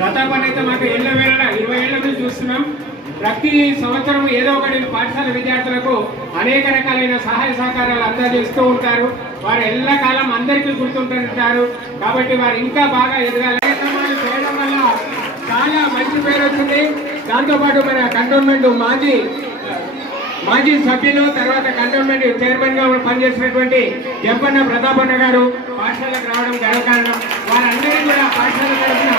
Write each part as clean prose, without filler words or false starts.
గతాపని అయితే మాకు ఏళ్ళ వేళ 20 ఏళ్ల నుంచి చూస్తున్నాం. ప్రతి సంవత్సరం ఏదో ఒకటి పాఠశాల విద్యార్థులకు అనేక రకాలైన సహాయ సహకారాలు అందజేస్తూ ఉంటారు. వారు ఎల్లకాలం అందరికీ గుర్తుంటుంటారు. కాబట్టి వారు ఇంకా బాగా ఎదగాలి. చేయడం వల్ల చాలా మంచి పేరు వచ్చింది. దాంతోపాటు మన కంటోన్మెంట్ మాజీ సభ్యులు, తర్వాత కంటోన్మెంట్ చైర్మన్ గా పనిచేసినటువంటి జంపన్న ప్రతాపన్న గారు పాఠశాలకు రావడం గర్వకారణం. వారందరికీ కూడా పాఠశాల తరఫున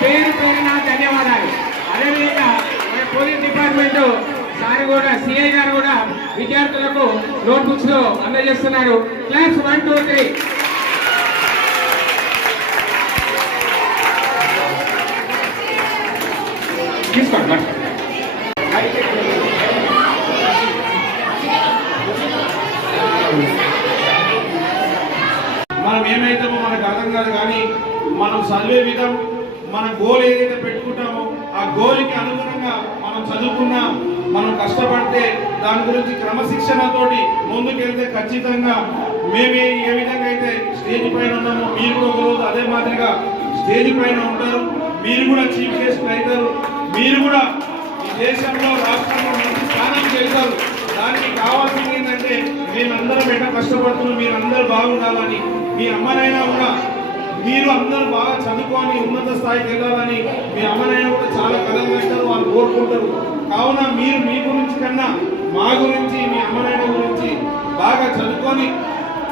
పేరు పేరున ధన్యవాదాలు. అదేవిధంగా మన పోలీస్ డిపార్ట్మెంట్ సార్ కూడా, సిఐ గారు కూడా విద్యార్థులకు నోట్బుక్స్ లో అందజేస్తున్నారు. క్లాస్ 1, 2, 3 తీసుకోండి. మనం ఏమైతామో మనకు అర్థం కాదు, కానీ మనం చదివే విధం, మన గోల్ ఏదైతే పెట్టుకుంటామో ఆ గోల్కి అనుగుణంగా మనం చదువుకున్నా, మనం కష్టపడితే, దాని గురించి క్రమశిక్షణతోటి ముందుకెళ్తే ఖచ్చితంగా మేము ఏ విధంగా అయితే స్టేజ్ పైన ఉన్నామో మీరు కూడా ఒకరోజు అదే మాదిరిగా స్టేజ్ పైన ఉంటారు. మీరు కూడా చీఫ్ గెస్ట్ అవుతారు. మీరు కూడా ఈ దేశంలో, రాష్ట్రంలో మంచి స్థానానికి వెళ్తారు. దానికి కావాల్సింది ఏంటంటే మేమందరం ఎట్లా కష్టపడుతున్నాం, మీరందరూ బాగుండాలని, మీ అమ్మనైనా కూడా మీరు అందరూ బాగా చదువుకొని ఉన్నత స్థాయికి వెళ్ళాలని మీ అమ్మనైనా కూడా చాలా కథలు పెట్టారు, వాళ్ళు కోరుకుంటారు. కావున మీరు మీ గురించి కన్నా మా గురించి, మీ అమ్మనైనా గురించి బాగా చదువుకొని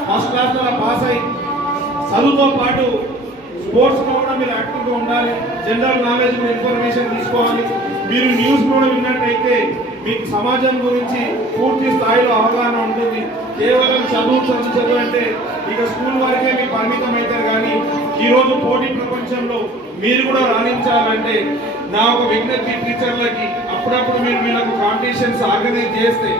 ఫస్ట్ క్లాస్లో పాస్ అయ్యి చదువుతో పాటు స్పోర్ట్స్లో కూడా మీరు యాక్టివ్గా ఉండాలి. జనరల్ నాలెడ్జ్ ఇన్ఫర్మేషన్ తీసుకోవాలి. మీరు న్యూస్ కూడా విన్నట్టయితే మీకు సమాజం గురించి పూర్తి స్థాయిలో అవగాహన ఉంటుంది. కేవలం చదువు అంటే ఇక స్కూల్ వరకే మీకు పరిమితం అవుతారు. కానీ ఈరోజు పోటీ ప్రపంచంలో మీరు కూడా రాణించాలంటే నా ఒక విజ్ఞప్తి టీచర్లకి, అప్పుడప్పుడు మీరు వీళ్ళకు కాంపిటీషన్స్ ఆర్గనైజ్ చేస్తే,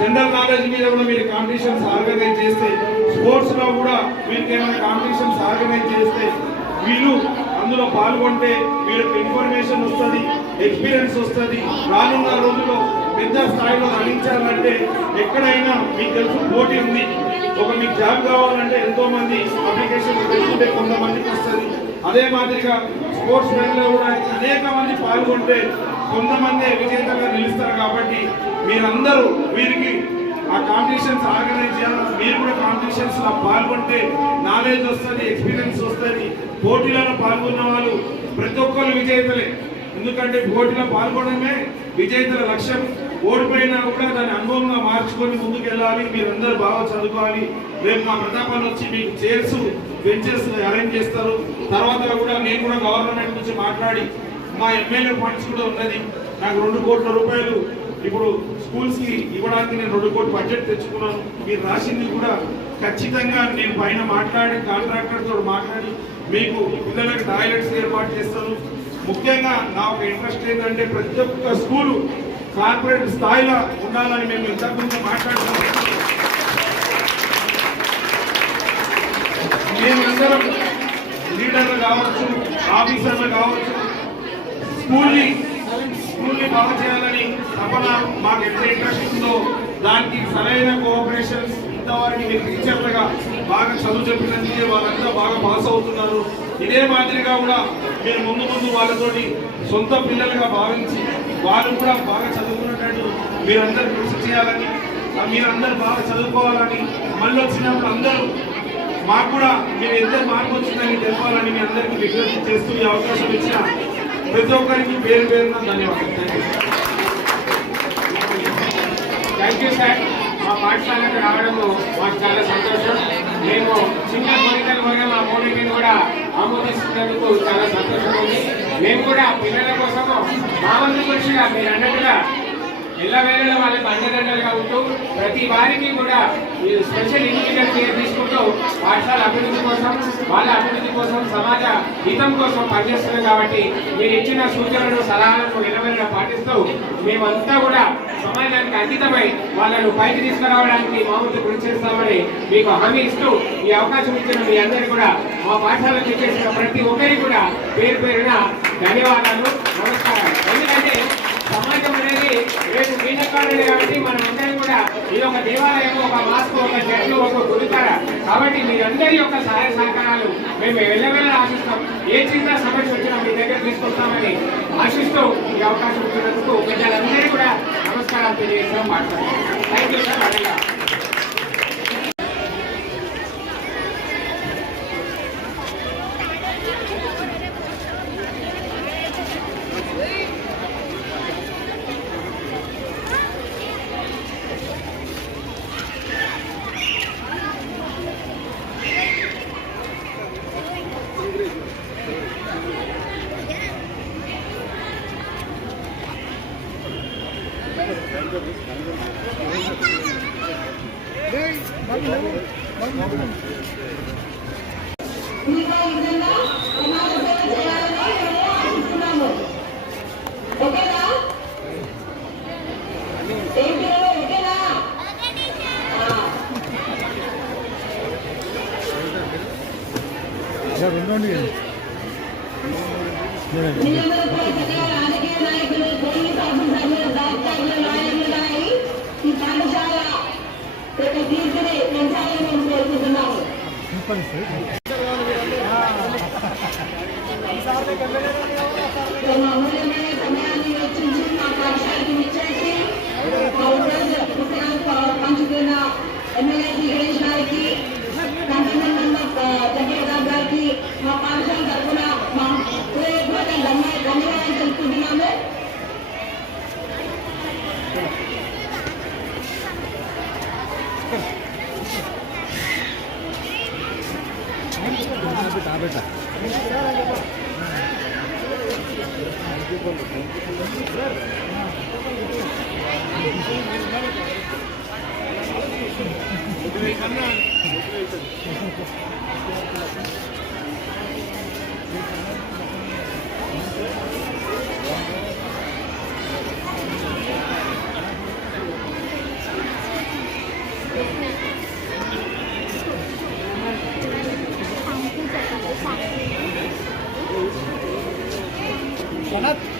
జనరల్ నాలెడ్జ్ మీద కూడా మీరు కాంపిటీషన్స్ ఆర్గనైజ్ చేస్తే, స్పోర్ట్స్లో కూడా వీళ్ళకి ఏమైనా కాంపిటీషన్స్ ఆర్గనైజ్ చేస్తే, వీళ్ళు అందులో పాల్గొంటే వీళ్ళకి ఇన్ఫర్మేషన్ వస్తుంది, ఎక్స్పీరియన్స్ వస్తుంది. రానున్న రోజుల్లో పెద్ద స్థాయిలో రాణించాలంటే ఎక్కడైనా మీకు తెలుసు పోటీ ఉంది. మీకు జాబ్ కావాలంటే ఎంతో మంది అప్లికేషన్ పెట్టుకుంటే కొంతమందికి వస్తుంది. అదే మాదిరిగా స్పోర్ట్స్ మెన్లో కూడా అనేక మంది పాల్గొంటే కొంతమంది విజేతగా నిలుస్తారు. కాబట్టి మీరందరూ వీరికి ఆ కాంపిటీషన్స్ ఆర్గనైజ్ చేయాలి. మీరు కూడా కాంపిటీషన్స్ లో పాల్గొంటే నాలెడ్జ్ వస్తుంది, ఎక్స్పీరియన్స్ వస్తుంది. పోటీలలో పాల్గొన్న వాళ్ళు ప్రతి ఒక్కరు విజేతలే. ఎందుకంటే పోటీలో పాల్గొనడమే విజేతల లక్ష్యం. ఓడిపోయినా కూడా దాన్ని అనుభవంగా మార్చుకొని ముందుకెళ్ళాలి. మీరందరూ బాగా చదువుకోవాలి. రేపు మా ప్రతాపాన్ని వచ్చి మీకు చైర్స్, బెంచెస్ అరేంజ్ చేస్తారు. తర్వాత కూడా నేను కూడా గవర్నమెంట్ నుంచి మాట్లాడి మా ఎమ్మెల్యే ఫండ్స్ కూడా ఉన్నది. నాకు 2 కోట్ల రూపాయలు ఇప్పుడు స్కూల్స్ కి ఇవ్వడానికి నేను 2 కోట్ల బడ్జెట్ తెచ్చుకున్నాను. మీరు రాసింది కూడా ఖచ్చితంగా నేను పైన మాట్లాడి కాంట్రాక్టర్ తో మాట్లాడి మీకు పిల్లలకు టాయిలెట్స్ ఏర్పాటు చేస్తాను. ముఖ్యంగా నా ఒక ఇంట్రెస్ట్ ఏంటంటే ప్రతి ఒక్క స్కూలు కార్పొరేట్ స్థాయిలో ఉండాలని మేము ఇంతకుముందు మాట్లాడుతున్నాం. మేమందరం లీడర్లు కావచ్చు, ఆఫీసర్లు కావచ్చు, స్కూల్ని బాగా చేయాలని తపన మాకు ఎంత ఇంట్రెస్ట్ ఉందో దానికి సరైన కోఆపరేషన్ ఇంతవరకు మీరు టీచర్లుగా బాగా చదువు చెప్పినందుకే వాళ్ళంతా బాగా పాస్ అవుతున్నారు. ఇదే మాదిరిగా కూడా మీరు ముందు వాళ్ళతోటి సొంత పిల్లలుగా భావించి వాళ్ళు కూడా బాగా చదువుకున్నట్టు మీరందరూ కృషి చేయాలని, మీరందరూ బాగా చదువుకోవాలని, మళ్ళీ వచ్చినప్పుడు అందరూ మాకు కూడా మీరు ఎంత మార్పు వచ్చిందని తెలపాలని మీ అందరికీ విజ్ఞప్తి చేస్తూ ఈ అవకాశం ఇచ్చిన ప్రతి ఒక్కరికి పేరు పేరున ధన్యవాదాలు. Thank you sir. మా పాఠశాలకు రావడము మాకు చాలా సంతోషం. మేము చిన్న కోరికల వల్ల మా కోరికను కూడా ఆమోదిస్తున్నందుకు చాలా సంతోషం ఉంది. మేము కూడా పిల్లల కోసము మా వంతు కృషిగా మీరు అన్నట్టుగా ఎల్లవేళలో వాళ్ళకి అండదండలుగా ఉంటూ ప్రతి వారికి కూడా స్పెషల్ ఇండివిజువల్ కేర్ తీసుకుంటూ పాఠశాల అభివృద్ధి కోసం, వాళ్ళ అభివృద్ధి కోసం, సమాజ హితం కోసం పనిచేస్తున్నాం. కాబట్టి మీరు ఇచ్చిన సూచనలు, సలహాలను ఎల్లవేళలా పాటిస్తూ మేమంతా కూడా సమాజానికి అంకితమై వాళ్ళను పైకి తీసుకురావడానికి మా వంతు కృషి చేస్తామని మీకు హామీ ఇస్తూ ఈ అవకాశం ఇచ్చిన మీ అందరికీ కూడా మా పాఠశాలకు చేసిన ప్రతి ఒక్కరికి కూడా పేరు పేరున ధన్యవాదాలు, నమస్కారాలు. ఎందుకంటే సమాజం అనేది రేపు మీనకాడలేదు కాబట్టి మనం అందరం కూడా ఇది ఒక దేవాలయం, ఒక మాస్క్, ఒక చెట్లు, ఒక గురుతార. కాబట్టి మీరందరి యొక్క సహాయ సహకారాలు మేము వెళ్ళవెళ్ళ ఆశిస్తాం. ఏ చిన్న సమస్య వచ్చినా మీ దగ్గర తీసుకొస్తామని ఆశిస్తూ ఈ అవకాశం ఇచ్చినందుకు పెద్దలందరూ కూడా నమస్కారాలు తెలియజేస్తాం. మాట్లాడతాం. Thank you sir. అడగా రాజకీయ నాయకులు, పోలీస్ ఆఫీసర్లు, డాక్టర్లు, లాయర్లు కానీ ఈ పాఠశాల యొక్క తీర్పుని పెంచాలని మేము కోరుకుంటున్నాము. అమూల్యమైన సమయాన్ని వెచ్చించి మా పాఠశాలకు ఇచ్చేసి మా పుస్తకాలు పంచుతున్న ఎమ్మెల్యే శ్రీ గణేష్ గారికి, జగన్ గారికి మా పాఠశాల తరఫున మా హృదయపూర్వక ధన్యవాదాలు తెలుపుకుంటున్నాము. Sanat